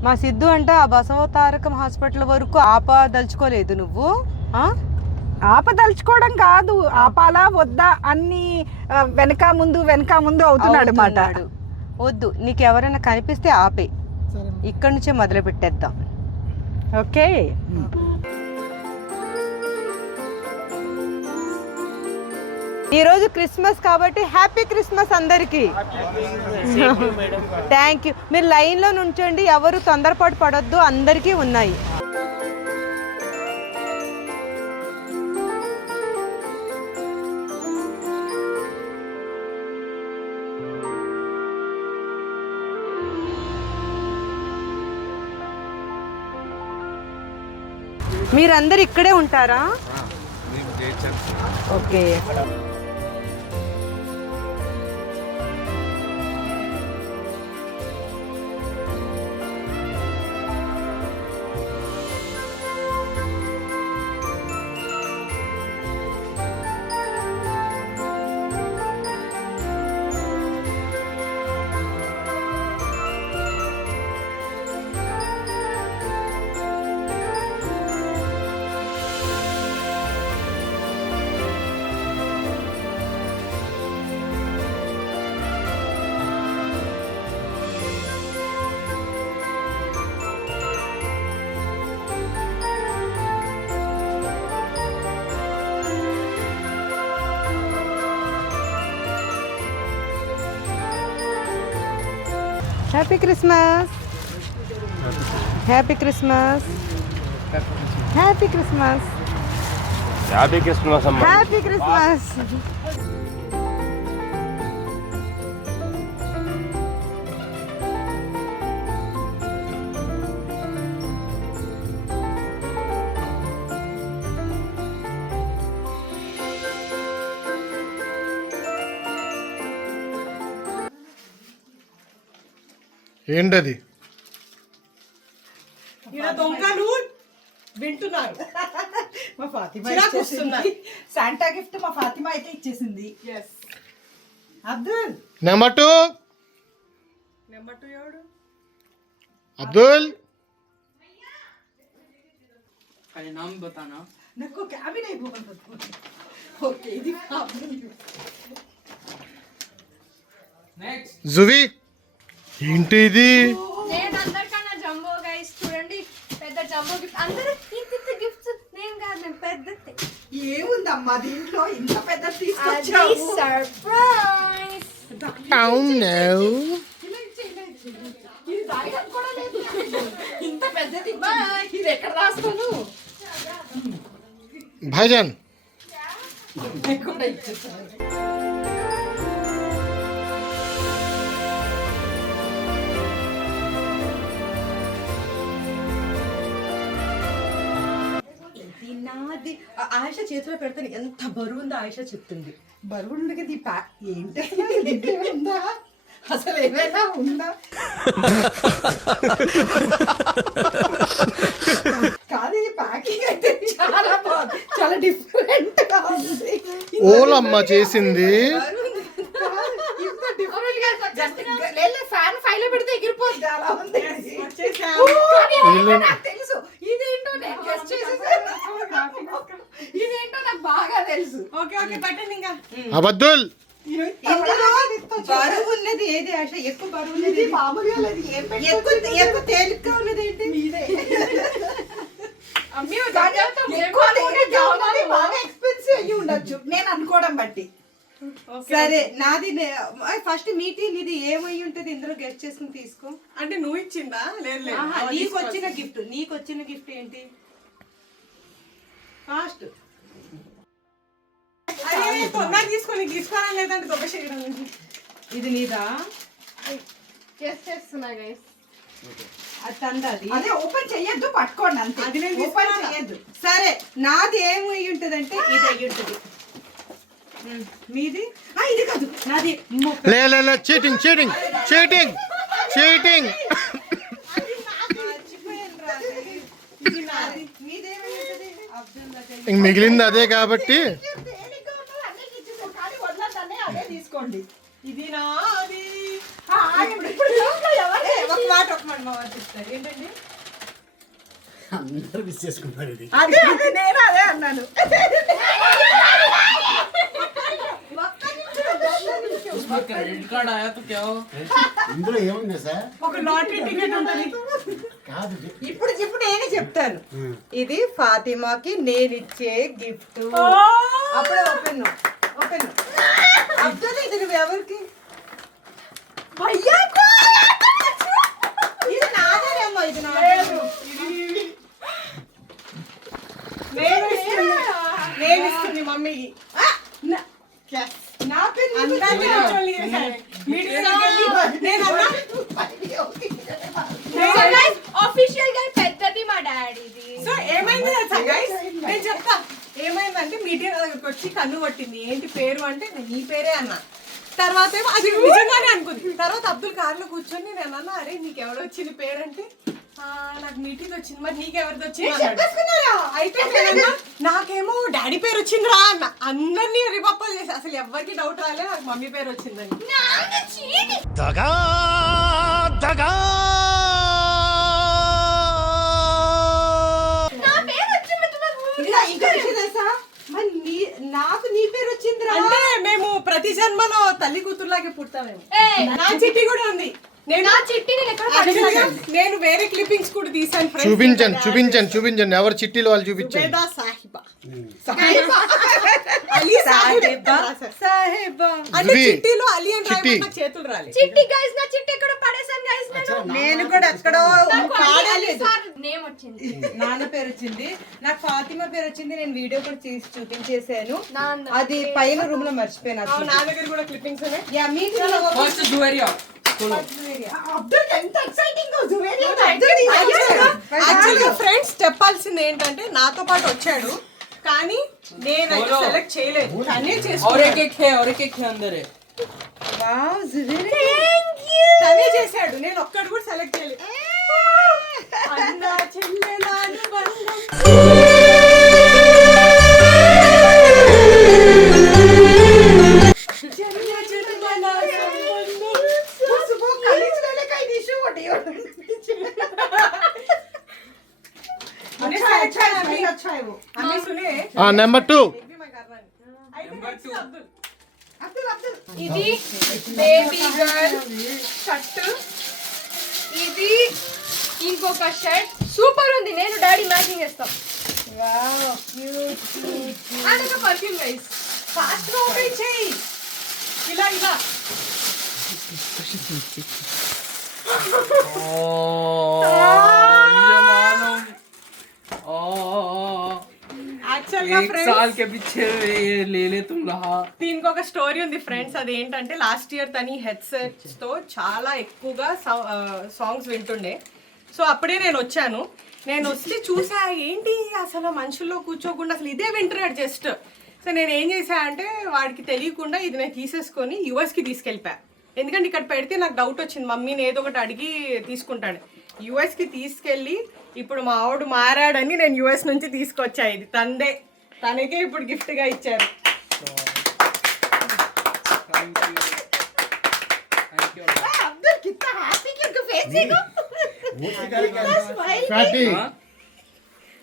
మా సిద్ధు అంటే ఆ బసవ తారకం హాస్పిటల్ వరకు ఆపదలుచుకోలేదు నువ్వు? ఆపదలుచుకోవడం కాదు, ఆపాలా వద్దా అన్ని వెనక ముందు అవుతున్నాడు మాట. వద్దు, నీకు ఎవరైనా కనిపిస్తే ఆపే, ఇక్కడి నుంచే మొదలు పెట్టేద్దాం. ఓకే. ఈరోజు క్రిస్మస్ కాబట్టి హ్యాపీ క్రిస్మస్ అందరికీ. Thank you. మీరు లైన్లో నుంచండి, ఎవరు తొందరపాటు పడొద్దు, అందరికీ ఉన్నాయి. మీరందరు ఇక్కడే ఉంటారా? Okay. Happy Christmas. Happy Christmas. Happy Christmas. Happy Christmas అమ్మా. Happy Christmas. ఏంటది? ఈడ దొంగలు వింటున్నారు. మా ఫాతిమా చిరాకు ఇచ్చేసింది. వస్తున్నారు. శాంటా గిఫ్ట్ మా ఫాతిమా అయితే ఇచ్చేసింది. అబ్దుల్ నెంబర్ 2 నెంబర్ 2 ఎవడు? అబ్దుల్ నాకు క్యాబిన్ అయిపోతుంది. ఓకే ఇది జువి ఏంటి ఇది? నేను అందరికన్నా జంబో గైస్ చూడండి, పెద్ద జంబో గిఫ్ట్. అందరూ ఇంత గిఫ్ట్స్ నేను కాదు, నేను పెద్దది. ఏముందమ్మా దీంట్లో ఇంత పెద్ద అది తీసుకొచ్చావు? సర్ప్రైజ్. అవును ఇది దాయడం కూడా లేదు. ఇంత పెద్దది ఇచ్చింది. ఇది ఎక్కడ రాస్తాను? భాయిజాన్ కూడా ఇచ్చేసాను. ఇది నాది. ఆయుష చేతిలో పెడితే ఎంత బరువు ఉందో ఆయుష చెప్తుంది. బరువు ఉండగా ఇది ఏంటి అసలు? దీంట్లో ఏమైనా ఉందా? అసలు ఏమైనా ఉందా? కాదు ఇది ప్యాకింగ్ అయితే చాలా బాగుంది, చాలా డిఫరెంట్ గా ఉంది. ఓలమ్మ చేసింది. ఇంత డిఫరెంట్ గా జస్ట్ ఫ్యాన్ ఫైల్ పెడితే ఎగిరిపోద్ది అలా ఉంది. నాకు తెలుసు ఇదేంటో, నేను గెస్ట్ చేసేసాను. ఇదేంటో నాకు బాగా తెలుసు. ఓకే ఓకే పట్టండి ఇంకా. అబద్దుల్ బరువు ఉన్నది ఏది ఆశ? ఎక్కువ బరువు ఉన్నది మామూలుగా లేదు. ఎక్కువ తేలిగ్గా ఉన్నది ఏంటి? మీదే. ఎక్కువ తేలిగ్గా ఉన్నది బాగా ఎక్స్పెన్సివ్ అయ్యి ఉండొచ్చు నేను అనుకోవడం బట్టి. సరే నాది ఫస్ట్ మీటి నీది ఏమై ఉంటది ఇందులో గెస్ట్ చేసుకుని తీసుకో. అంటే నువ్వు ఇచ్చిందా? లేదు లేదు. నీకు వచ్చిన గిఫ్ట్ ఏంటి? ఫాస్ట్ అరే తొందర తీసుకొని తీసుకోవాలని లేదంటే దొబ్బేసేయడం. ఇది నీదా? గెస్ చేస్తున్నా గైస్. అది తందది. అదే ఓపెన్ చెయ్యొద్దు, పట్టుకోండి అంతే. అది నేను ఓపెన్ తీసుకురాలా. చెయ్యొద్దు. సరే నాది ఏమై ఉంటదంటే ఇది అయ్యి ఉంటది. మీది ఇది కాదు నాది. లే చీటింగ్ చీటింగ్ చీటింగ్ చీటింగ్. మిగిలింది అదే కాబట్టి అదే తీసుకోండి. ఇది నాది. ఒక మాట మా వారు చెప్తారు ఏంటండి? అందరూ మిస్ చేసుకుంటారు ఇది. అదే నేను అదే అన్నాను. ఇందులో ఏముంది సార్? ఒక లాటరీ టికెట్ ఉంటుంది. కాదు ఇప్పుడు నేనే చెప్తాను. ఇది ఫాతిమాకి నేను ఇచ్చే గిఫ్ట్. అప్పుడే ఓపెన్ అబ్దుల్ ఇది నువ్వు ఎవరికి? ఇది నాదేనేమో. ఇది నాదేమో. నేను ఇస్తుంది మమ్మీకి. నా పేరు అందరినీ కూర్చోని మీటింగ్ నేను అన్నా ఆఫీషియల్ గా పెద్దది మా డాడీది. సో ఏమైంది తెలుసా గైస్? నేను చెప్తా. ఏమైందంటే మీటింగ్ దగ్గరికి వచ్చి కన్ను కొట్టింది. ఏంటి పేరు అంటే నేను నీ పేరే అన్నా. తర్వాత ఏమో అది నిజంగానే అనుకుంది. తర్వాత అబ్దుల్ కార్లో కూర్చొని నేను అన్నా అరే నీకు ఎవరు వచ్చింది పేరు అంటే నాకు మీటింగ్ వచ్చింది, మరి నీకెవరిది వచ్చింది అన్నాడు. అయితే నేనన్నా నాకేమో డాడీ పేరు వచ్చిందిరా అన్న. అందరినీ రిపప్పలు చేసి అసలు ఎవరికి డౌట్ రాలే నాకు మమ్మీ పేరు వచ్చిందని. ఇంకా విషయం తెలుసా? మరి నాకు నీ పేరు వచ్చింది. అంటే మేము ప్రతి జన్మలో తల్లి కూతురులాగే పుడతామేమో. నా చిట్టి కూడా ఉంది. నా చిట్టి నేను ఎక్కడ Actually గా నేను వేరే క్లిప్పింగ్స్ కూడా తీసాను. చూపించండి ఎవరు చిట్టీలు వాళ్ళు చూపించండి. జుబేదా సాహిబా. అలీ సాహిబా. అంటే జుబీ. చిట్టిలో అలీ అని చిట్టి. రాయమని నాకు చేతులు రాలేదు. చిట్టి గైస్, నా చిట్టి ఎక్కడ పడేసాను గైస్. నేను కూడా ఎక్కడో పాడలేదు. నేమ్ వచ్చింది. నాన్న పేరు వచ్చింది, నాకు ఫాతిమా పేరు వచ్చింది. నేను వీడియో కూడా చూపించేసాను. నాన్న అది పైన రూమ్ లో మర్చిపోయినా. నా దగ్గర కూడా క్లిప్పింగ్స్ ఉన్నాయి. యా మీటింగ్ లో అబ్దుల్ ఎంత ఎక్సైటింగ్ యాక్చువల్గా ఫ్రెండ్స్ చెప్పాల్సింది ఏంటంటే నాతో పాటు వచ్చాడు కానీ నేను సెలెక్ట్ చేయలేదు. తనే చేసుకున్నాడు. వావ్ జుబేర్ తనే చేశాడు, నేను ఒక్కడు కూడా సెలెక్ట్ చేయలేదు. అన్నా చెల్లెల అనుబంధం. జన్మ జన్మల సంబంధం. हमें सुने నెంబర్ 2 ఇది బేబీ గర్ల్ షర్ట్, ఇది ఇంకొక షర్ట్. సూపర్ ఉంది, నేను డాడీ మ్యాచింగ్ చేస్తాం. అండ్ ఒక పర్ఫ్యూమ్ గైస్. ఫాస్ట్ గా ఓపెన్ చేయి. ఇలా ఇలా साल के पीछे ले ले तुम रहा. దీనికి ఒక స్టోరీ ఉంది ఫ్రెండ్స్. అదేంటంటే లాస్ట్ ఇయర్ తని హెడ్సెట్స్ తో చాలా ఎక్కువగా సాంగ్స్ వింటుండే. సో అప్పుడే నేను వచ్చాను. నేను వస్తే చూసా, ఏంటి అసలు మనుషుల్లో కూర్చోకుండా అసలు ఇదే వింటున్నాడు జస్ట్. సో నేను ఏం చేశా అంటే వాడికి తెలియకుండా ఇది నేను తీసేసుకొని యుఎస్కి తీసుకెళ్ళిపా. ఎందుకంటే ఇక్కడ పెడితే నాకు డౌట్ వచ్చింది, మమ్మీని ఏదో ఒకటి అడిగి తీసుకుంటాడు. యుఎస్కి తీసుకెళ్ళి ఇప్పుడు మా ఆవిడ మారాడని నేను యుఎస్ నుంచి తీసుకొచ్చా. ఇది తందే, తనకే ఇప్పుడు గిఫ్ట్గా ఇచ్చారు.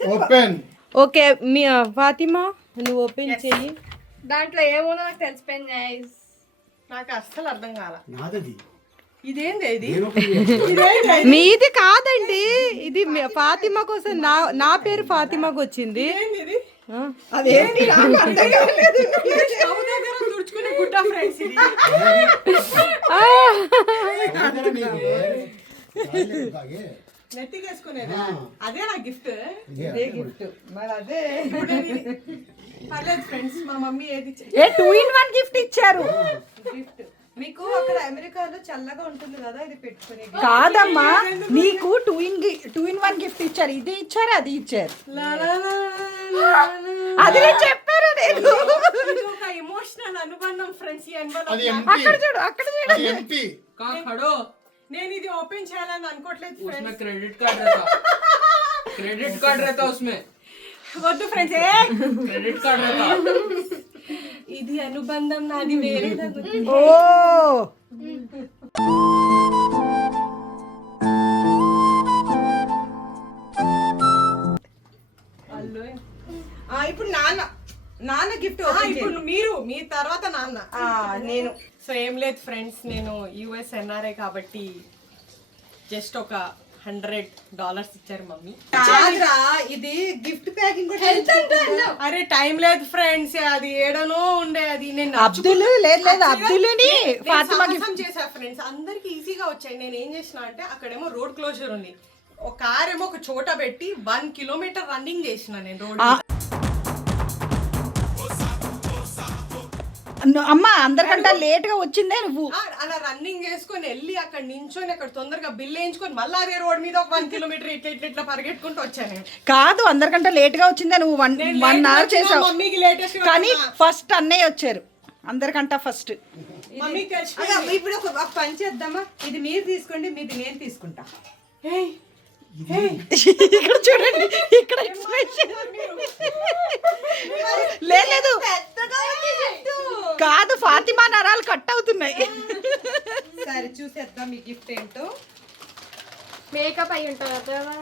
ఓపెన్. ఓకే మీ ఫాతిమా నువ్వు ఓపెన్ చెయ్యి. దాంట్లో ఏముందో నాకు తెలిసిపోయింది గైస్. నాకు అస్సలు అర్థం కాల. నాదది. ఇదేంది ఇది? మీది కాదండి, ఇది ఫాతిమా కోసం. నా పేరు ఫాతిమాకు వచ్చింది. ఇది ఆ, అదేంటి? నాకు అర్థం కాలేదు. స్టవ్ దగ్గర తుడుచుకునే గుడ్డ ఫ్రెండ్స్ ఇది. నెత్తికేసుకునేది అదే నా గిఫ్ట్. పర్లేదు ఫ్రెండ్స్, మా మమ్మీ ఏది 2-in-1 గిఫ్ట్ ఇచ్చారు. గిఫ్ట్ మీకు అక్కడ అమెరికాలో చల్లగా ఉంటుంది కదా, ఇది పెట్టుకునే. కాదమ్మా, నీకు 2-in-1 గిఫ్ట్ ఇచ్చారు. ఇది ఇచ్చారు, అది ఇచ్చారు. అది నేను చెప్పాను. నేను ఒక ఎమోషనల్ అనుబంధం ఫ్రెండ్స్. ఈ అది అనుబంధం ఎంపీ. అక్కడ చూడు, అక్కడ చూడు. అది ఎంపీ. कहाँ खड़ो? నేను ఇది ఓపెన్ చేయాలని అనుకోవట్లేదు उसमें ఫ్రెండ్స్. क्रेडिट कार्ड रहता. क्रेडिट कार्ड रहता उसमें. వద్దు ఫ్రెండ్స్. क्रेडिट कार्ड रहता. ఇది అనుబంధం నాది వేరే. ఓ ఇప్పుడు నాన్న గిఫ్ట్ ఇప్పుడు మీరు మీ తర్వాత నాన్న. నేను సో ఏం లేదు ఫ్రెండ్స్, నేను యుఎస్ ఎన్ఆర్ఐ కాబట్టి జస్ట్ ఒక $100 ఇచ్చారు మమ్మీ. కాదురా, ఇది గిఫ్ట్ ప్యాకింగ్ కూడా. అరే టైం లేదు ఫ్రెండ్స్, అది ఏడనో ఉండే. అది నేను అబ్దుల్ లేదు అబ్దుల్ని ఫాతిమా గిఫ్ట్ చేసా ఫ్రెండ్స్. అందరికి ఈజీగా వచ్చాయి. నేను ఏం చేసిన అంటే అక్కడేమో రోడ్ క్లోజర్ ఉంది, ఒక కార్ ఏమో ఒక చోట పెట్టి 1 కిలోమీటర్ రన్నింగ్ చేసిన నేను రోడ్. అమ్మ అందరికంటే లేట్ గా వచ్చిందే నువ్వు. అలా రన్నింగ్ చేసుకొని వెళ్ళి అక్కడ నించొని అక్కడ తొందరగా బిల్ వేయించుకొని మళ్ళీ అదే రోడ్ మీద ఒక 1 కిలోమీటర్ ఇట్లా పరిగెట్టుకుంటూ వచ్చాను. కాదు, అందరికంటే లేట్ గా వచ్చిందే నువ్వు. 1 అవర్ చేసావు. మమ్మీకి లేటెస్ట్ కానీ ఫస్ట్ అన్నయ్య వచ్చారు అందరికంటే ఫస్ట్. మమ్మీకి తెలిసి ఇప్పుడు ఒక పని చేద్దామా, ఇది మీరు తీసుకోండి, మీది నేను తీసుకుంటా. ఇక్కడ చూడండి, ఇక్కడ ఎక్స్ప్రెషన్ లేదు. కాదు, ఫాతిమా నరాలు కట్ అవుతున్నాయి. సరే చూసేద్దాం మీ గిఫ్ట్ ఏంటో. మేకప్ అయి ఉంటుంది కదా.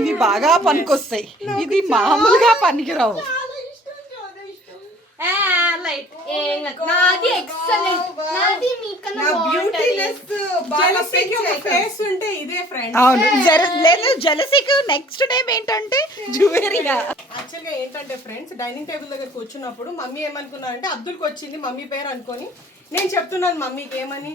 ఇవి బాగా పనికొస్తాయి, ఇది మామూలుగా పనికిరావు. నాది ఎక్సలెంట్, నాది మీకన్నా ఫేస్ ఉంటే ఇదే ఫ్రెండ్. అవును, లేదు జలసిక్ నెక్స్ట్ నేమ్ ఏంటంటే జువేరియా. యాక్చువల్గా ఏంటంటే ఫ్రెండ్స్, డైనింగ్ టేబుల్ దగ్గర కూర్చున్నప్పుడు మమ్మీ ఏమనుకున్నారంటే అబ్దుల్కి వచ్చింది మమ్మీ పేరు అనుకొని. నేను చెప్తున్నాను మమ్మీకి ఏమని,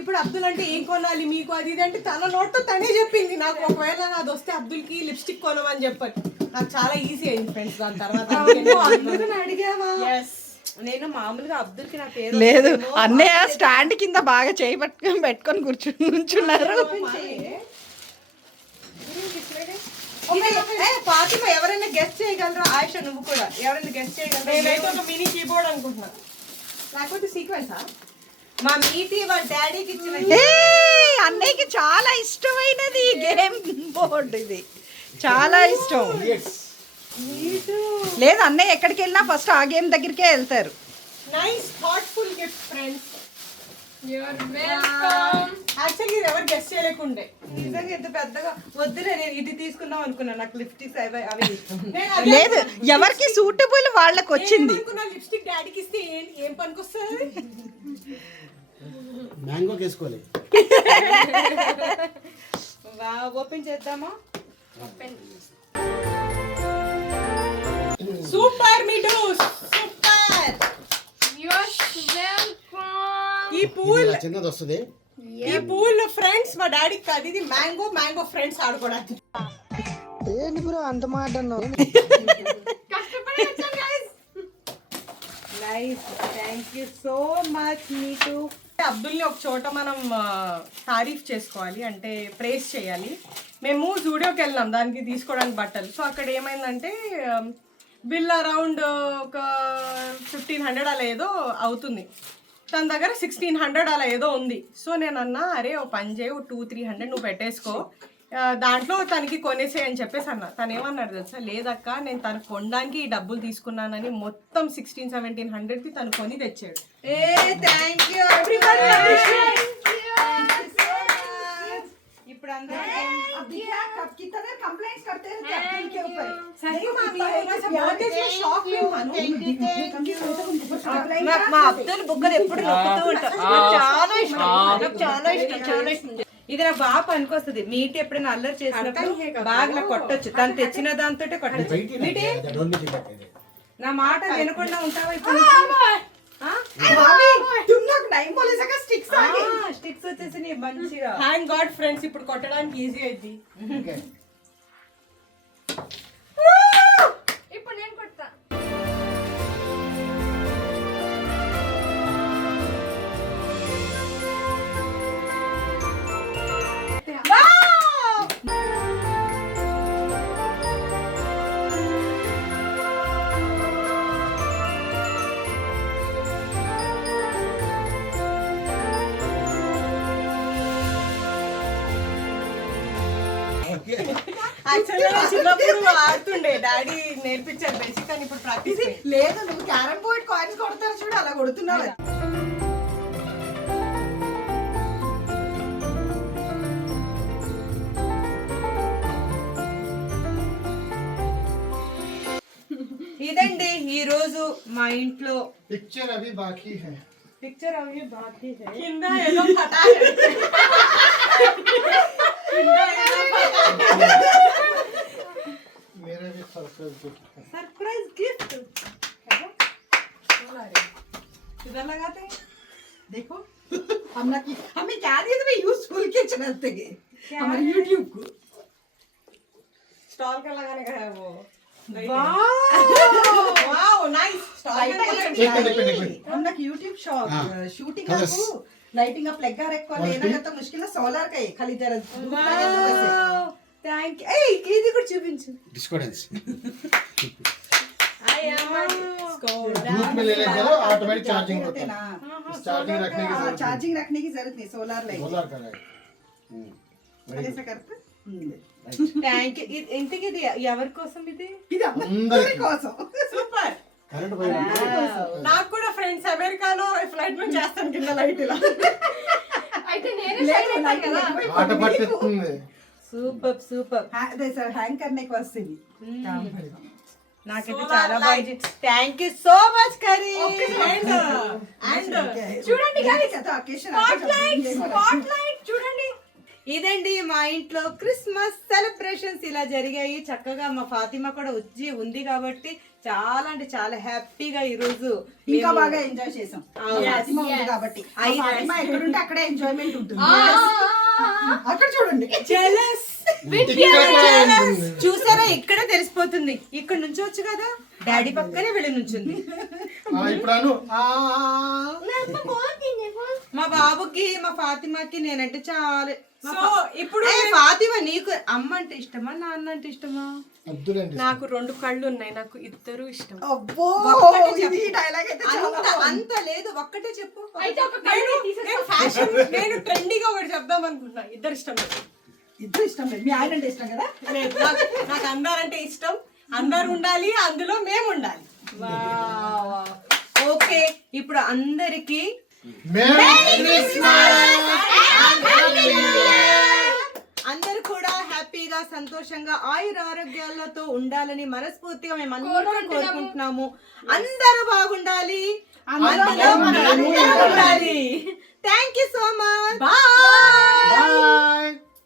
ఇప్పుడు అబ్దుల్ అంటే ఏం కొనాలి మీకు అది ఇది అంటే తన నోట్తో తనే చెప్పింది నాకు. ఒకవేళ అది వస్తే అబ్దుల్కి లిప్స్టిక్ కొనమని చెప్పారు. నాకు చాలా ఈజీ అయింది ఫ్రెండ్స్ దాని తర్వాత. అడిగావా? Yes. నేను మామూలుగా అబ్దుల్కి నా పేరు లేదు, అన్నయ్య స్టాండ్ కింద బాగా చేయి పెట్టుకొని కూర్చున్నారు. ఫాతిమా ఎవరైనా గెస్ట్ చేయగలరా? చేయగలరు ఆయుష నువ్వు కూడా ఎవరైనా గెస్ట్ చేయగలరు నేనైతే ఒక మినీ కీబోర్డ్ అనుకుంటున్నా. లేకపోతే సీక్వెన్సా మా మీటి వాళ్ళ డాడీకి ఇచ్చిన అన్నయ్యకి చాలా ఇష్టమైనది గేమ్ బోర్డ్ ఇది చాలా ఇష్టం లేదు అన్నయ్య ఎక్కడికి వెళ్ళినా ఫస్ట్ ఆ గేమ్ దగ్గరికే వెళ్తారు nice thoughtful gift friends. You're welcome. Actually ఇది ఎవరు గెస్ట్ చేయలేకుండే. నిజంగా ఎంత పెద్దగా వద్దులే నేను ఇది తీసుకుందాం అనుకున్నా నాకు లిప్స్టిక్స్ అవి ఇష్టం లేదు ఎవరికి సూటబుల్ వాళ్ళకి వచ్చింది లిప్స్టిక్ డాడీకి ఇస్తే ఏం పనికొస్తుంది? మ్యాంగో వేసుకోవాలి. ఓపెన్ చేద్దామా సూపర్ మిడు సూపర్. You're welcome. ఈ పూల్ చిన్నది వస్తుంది. ఈ పూల్ ఫ్రెండ్స్ మా డాడీకి కాదు, ఇది మ్యాంగో ఫ్రెండ్స్ ఆడుకోవడానికి. కష్టపడి వచ్చాను guys. Nice thank you so much మీటు అబ్దుల్ని ఒక చోట మనం తారీఫ్ చేసుకోవాలి, అంటే ప్రేస్ చేయాలి. మేము జూడియోకి వెళ్ళాం దానికి తీసుకోవడానికి బట్టలు. సో అక్కడ ఏమైందంటే బిల్ అరౌండ్ ఒక 1500 అలా ఏదో అవుతుంది. తన దగ్గర 1600 అలా ఏదో ఉంది. సో నేను అన్నా అరే ఓ పని చేయి 200-300 నువ్వు పెట్టేసుకో, దాంట్లో తనకి కొనేసే అని చెప్పేసి అన్న. తను ఏమన్నాడు తెలుసా, లేదక్క నేను తను కొనడానికి ఈ డబ్బులు తీసుకున్నానని మొత్తం 1600-1700కి తను కొని తెచ్చాడు. ఏ థ్యాంక్ యూ ఇప్పుడు అందరూ మా అబ్దుల్ బుగ్గలు ఎప్పుడు నొక్కుతూ ఉంటారు. నాకు చాలా ఇష్టం, నాకు చాలా ఇష్టం, చాలా ఇష్టం. ఇది నాకు బాగా పనికొస్తుంది. మీటి ఎప్పుడైనా అల్లరి చేసినప్పుడు బాగా నాకు కొట్టొచ్చు. తను తెచ్చిన దాంతో కొట్టచ్చు. మీటి నా మాట వినకుండా ఉంటావా ఇప్పుడు? స్టిక్స్ వచ్చేసి మంచిగా థ్యాంక్ గాడ్ ఫ్రెండ్స్, ఇప్పుడు కొట్టడానికి ఈజీ అయింది. ఇప్పుడు నేను కొడతా. యాక్చువల్గా చిన్నప్పుడు ఆడుతుండే, డాడీ నేర్పించారు బేసిక్, కానీ ఇప్పుడు ప్రాక్టీస్ లేదు నువ్వు క్యారమ్ బోర్డ్ కాయిన్స్ కొడతారు చూడు అలా కొడుతున్నావు ఇదండి ఈ రోజు మా ఇంట్లో పిక్చర్ అవి బాకీ హై. పిక్చర్ అవి బాకీ హై. కింద ఏదో పటాక मेरा भी सरप्राइज गिफ्ट है. सरप्राइज गिफ्ट किधर लगाते हैं देखो हमें क्या दिया था यूजफुल के चलते हमारे यूट्यूब को स्टॉल का लगाने का है वो. वाओ नाइस स्टॉल देखो. हम ना यूट्यूब शूटिंग आपको लाइटिंग अप लगा रखो लेना का तो मुश्किल है सोलर का है खाली जरा థ్యాంక్ యూ. ఇది కూడా చూపించు. డిస్కోడెన్స్. धूप में ले चलो ऑटोमेटिक चार्जिंग होता है. चार्जिंग रखने की जरूरत चार्जिंग रखने की जरूरत नहीं सोलर लाइट सोलर का है. ऐसा करते థ్యాంక్ యూ. ఇంతకి ఇది ఎవరి కోసం ఇది? ఇది అందరి కోసం సూపర్. కరెంట్ పోయింది. నాకు కూడా ఫ్రెండ్స్ అమెరికాలో ఫ్లైట్ నుంచి చేస్తాను కింద లైట్ ఇలా. అయితే నేనే షైన్ అవుతాను కదా. ఆట పట్టేస్తుంది. Super super. అదే సార్ హ్యాంగ్ करने को वस्ती నాకైతే చాలా బాగుంది. Thank you so much curry. And చూడండి స్పాట్లైట్ చూడండి. ఇదండి మా ఇంట్లో క్రిస్మస్ సెలబ్రేషన్స్ ఇలా జరిగాయి. చక్కగా మా ఫాతిమా కూడా వచ్చి ఉంది కాబట్టి చాలా అంటే చాలా హ్యాపీగా ఈ రోజు ఇంకా బాగా ఎంజాయ్ చేసాం. ఫాతిమా ఉంది కాబట్టి ఫాతిమా ఎక్కడుంటే అక్కడే ఎంజాయ్మెంట్ ఉంటుంది. అక్కడ చూడండి జెలస్ చూసారా ఇక్కడే తెలిసిపోతుంది. ఇక్కడ నుంచి వచ్చు కదా, డాడీ పక్కనే వెళ్ళి నుంచింది. ఇప్పుడు అను మా బాబుకి మా ఫాతిమాకి నేనంటే చాలా. సో ఇప్పుడు ఫాతిమా నీకు అమ్మ అంటే ఇష్టమా నాన్న అంటే ఇష్టమా? అద్దులేండి. నాకు 2 కళ్ళు ఉన్నాయి, నాకు ఇద్దరు ఇష్టం. అంత లేదు, ఒక్కటే చెప్పు. నేను ట్రెండీగా ఒకటి చెప్దాం అనుకుంటున్నా. ఇద్దరు ఇష్టం నాకు. ఇద్దరు ఇష్టం లేదు, మీ ఆయన అంటే ఇష్టం కదా. లేదు, నాకు అందరంటే ఇష్టం. అందరు ఉండాలి, అందులో మేము ఉండాలి. ఓకే, ఇప్పుడు అందరికి అందరూ కూడా హ్యాపీగా సంతోషంగా ఆయుర ఆరోగ్యాలతో ఉండాలని మనస్ఫూర్తిగా మేము అందరం కోరుకుంటున్నాము. అందరూ బాగుండాలి, అందరూ ఉండాలి. Thank you so much. Bye.